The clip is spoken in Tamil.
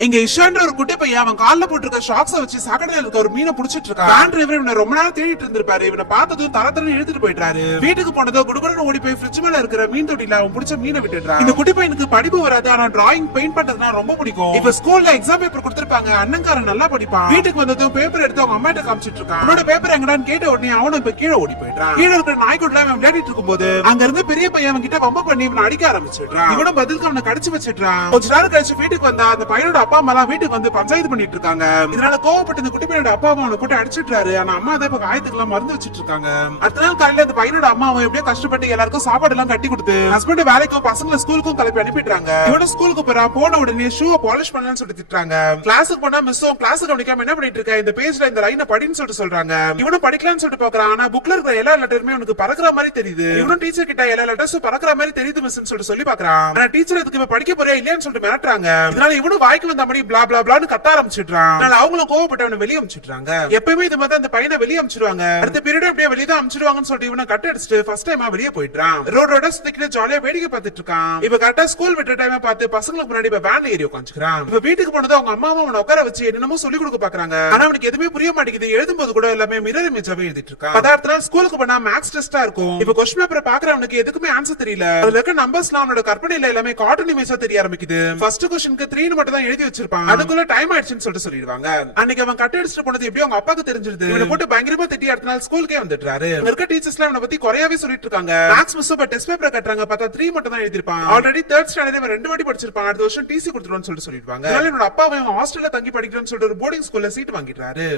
இங்க இஷான்ற ஒரு குட்டி பையன் அவன் கால்ல போட்டுருக்க ஷாக்ஸ வச்சு சாக்கடையில இருக்க ஒரு மீனை புடிச்சிட்டு இருக்கான். வேன் டிரைவர் இவனை ரொம்ப நேரம் தேடிட்டு இருந்திருப்பாரு. இவனை பார்த்ததும் தரத்தரன்னு இழுத்துட்டு போயிட்டாரு. வீட்டுக்கு போனதோ குடுகுடுன்னு ஓடி போய் ஃப்ரிட்ஜ் மேல இருக்கிற மீன் தொட்டில அவன் பிடிச்ச மீனை விட்டுடுறான். இந்த குட்டி பையனுக்கு படிப்பு வராது, ஆனா டிராயிங் பெயிண்ட் பண்றதுனா ரொம்ப பிடிக்கும். இப்ப ஸ்கூல்ல எக்ஸாம் பேப்பர் கொடுத்திருப்பாங்க. அண்ணன்காரன் நல்லா படிப்பான். வீட்டுக்கு வந்ததும் பேப்பர் எடுத்து அவங்க அம்மாட்ட காமிச்சிட்டு இருக்கான். அவனோட பேப்பர் எங்கடான்னு கேட்ட உடனே அவனும் இப்ப கீழே ஓடி போயிட்டான். கீழே இருக்கிற நாய்க்குள்ள அவன் விளையாடிட்டு இருக்கும்போது அங்க இருந்து பெரிய பையன் அவன் கிட்ட வம்ப பண்ணி இவனை அடிக்க ஆரம்பிச்சிடுறான். இவனும் பதிலுக்கு அவனை கடிச்சு வச்சிடுறான். கொஞ்ச நேரம் கழிச்சு வீட்டுக்கு வந்தா அந்த பையனோட அப்பா அம்மா எல்லாம் வீட்டுக்கு வந்து பஞ்சாயத்து பண்ணிட்டு இருக்காங்க. இதனால கோவப்பட்டு இந்த குட்டி பையனோட அப்பா அம்மா அவனை போட்டு அடிச்சிட்டாரு. ஆனா அம்மா அதை இப்ப காயத்துக்கெல்லாம் மருந்து வச்சிட்டு இருக்காங்க. அடுத்த நாள் காலையில அந்த பையனோட அம்மா அவன் எப்படியோ கஷ்டப்பட்டு எல்லாருக்கும் சாப்பாடு எல்லாம் கட்டி கொடுத்து ஹஸ்பண்ட் வேலைக்கும் பசங்களை ஸ்கூலுக்கும் கிளப்பி அனுப்பிடுறாங்க. இவனும் ஸ்கூலுக்கு போன உடனே ஷூ பாலிஷ் பண்ணலாம்னு சொல்லிட்டு திட்டுறாங்க. கிளாஸுக்கு போனா மிஸ்ஸும் கிளாஸ் கவனிக்காம என்ன பண்ணிட்டு இருக்க, இந்த பேஜ்ல இந்த லைனை படின்னு சொல்லிட்டு சொல்றாங்க. இவனும் படிக்கலாம்னு சொல்லிட்டு பாக்குறான். ஆனா புக்ல இருக்கிற எல்லா லெட்டருமே அவனுக்கு பறக்குற மாதிரி தெரியுது. இவனும் டீச்சர் கிட்ட எல்லா லெட்டர்ஸும் பறக்குற மாதிரி தெரியுது மிஸ்ன்னு சொல்லிட்டு சொல்லி பாக்குறான். ஆனா டீச்சர் அதுக்கு படிக்க போறியா இல்லையான்னு சொல்லிட்டு மிரட்டுறாங்க. இதனால இவனும் வாய்க்கு வந்த மாதிரி பிளா பிளா பிளான்னு கத்த ஆரம்பிச்சிடுறான். அவங்களும் கோவப்பட்டவனை வெளியே அனுப்பிச்சிடுறாங்க. எப்பவுமே இது மாதிரி அந்த பையனை வெளியே அனுப்பிச்சிடுவாங்க. அடுத்த பீரியட் அப்படியே வெளியே தான் அனுப்பிச்சிடுவாங்கன்னு சொல்லிட்டு இவனை கட் அடிச்சுட்டு ஃபர்ஸ்ட் டைமா வெளியே போயிட்டான். ரோட சுத்திக்கிட்டு ஜாலியா வேடிக்கை பார்த்துட்டு இருக்கான். இப்ப கரெக்டா ஸ்கூல் விட்ட டைம் பார்த்து பசங்களுக்கு முன்னாடி இப்ப வேன்ல ஏறி உட்காந்துக்கிறான். இப்ப வீட்டுக்கு போனது அவங்க அம்மா அவனை உட்கார வச்சு என்னமோ சொல்லி கொடுக்க பாக்குறாங்க. ஆனா அவனுக்கு எதுவுமே புரிய மாட்டேங்குது. எழுதும்போது கூட எல்லாமே மிரர் இமேஜாவே எழுதிட்டு இருக்கான். பதார்த்த ஸ்கூலுக்கு போனா மேக்ஸ் டெஸ்டா இருக்கும். இப்ப கொஸ்டின் பேப்பரை பாக்குறவனுக்கு எதுக்குமே ஆன்சர் தெரியல. அதுல இருக்க நம்பர்ஸ்லாம் அவனோட கற்பனையில எல்லாமே கார்ட்டூன் இமேஜா தெரிய ஆரம்பிக்குது. ஃபர்ஸ்ட் கொஸ்டினுக்கு 3 மட்டும் தான் எழுதி வச்சிருப்பான். அதுக்குள்ள டைம் ஆயிடுச்சுன்னு சொல்லிட்டு சொல்லிடுவாங்க. அன்னைக்கு அவன் கட் அடிச்சுட்டு போனது எப்படியும் அவங்க அப்பாக்கு தெரிஞ்சிருது. இவனை போட்டு பயங்கரமா திட்டி அடுத்த நாள் ஸ்கூலுக்கே வந்துட்டாரு. அங்க இருக்க டீச்சர்ஸ்லாம் அவனை பத்தி குறையாவே சொல்லிட்டு இருக்காங்க. மேக்ஸ் மிஸ் டெஸ்ட் பேப்பர் கட்டுறாங்க, பார்த்தா 3 மட்டும் தான் எழுதிருப்பான். ஆல்ரெடி 3rd ஸ்டாண்டர்ட் இவன் 2 வாட்டி படிச்சிருப்பான். அடுத்த வருஷம் டிசி கொடுத்துருவான்னு சொல்லிட்டு சொல்லிடுவாங்க. அதனால என்னோட அப்பா அவன் ஹாஸ்டல்ல தங்கி படிக்கிறேன்னு சொல்லிட்டு ஒரு போர்டிங் ஸ்கூல்ல சீட் வாங்கிட்டாரு.